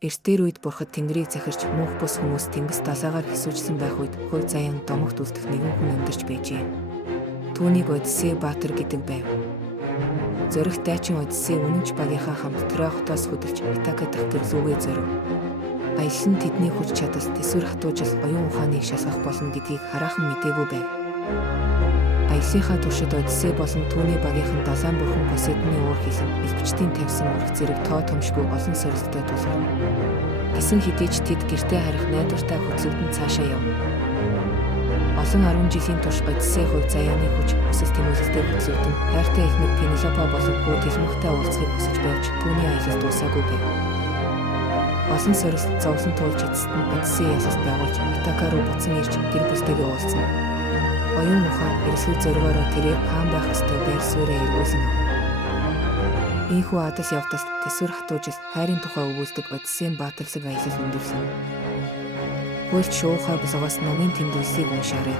Эртээр үед бурхад Тэнгэрийг захирч мөнх бус хүмүүс тэнгис далайгаар хэсүүжсэн байх үед хувь заяан домогт үлдэх нэгэн хүн амьдарч байжээ. Түүнийг Одиссей Баатар гэдэг байв. Зоригт дайчин Одиссей үнэнч багийнхаа хамт Трои хотоос хөдөлж Итака дахь гэрлүүгээ зорив. Аялал нь тэдний хүч чадал, тэсвэр хатуужил, оюун ухааныг шалгах болно гэдгийг хараахан мэдээгүй байв. Аяллынхаа туршид Одиссей болон түүний багийнхан далайн бурхан Посейдоны уур хилэн элбчдийн тавьсан ураг зэрэг тоо томшгүй олон сорилттой тулгарна. Гэсэн хэдий ч тэд гэртээ харих найдвартай хөдлөгдөн цаашаа яв. Олон 10 жилийн турш Одиссей хувь заяаны хүч хүсэл тэмүүлэлтэд хөдлөгдөн хайртай эхнэр Пенелопа болон хүү Телмахтай уулзахыг хүсэж байвч түүний аялал дуусаагүй байв. Олон сорилт зовлон туулж эцэст нь Одиссей ялалт байгуулж Итака руу буцан ирж гэр бүлтэйгээ уулзсан. Оюун ухаан эрсгэл зоригоороо тэрээр хаан байх ёстой байр суурьаа эргүүлсэн ав. Ийхүү адал явдалд тэсвэр хатуужил хайрын тухай өгүүлдэг Одиссейн баатарлаг аялал өндөрлсөн. Хуульч шуухай блогоос номын тэмдэглэлийг уншаарай.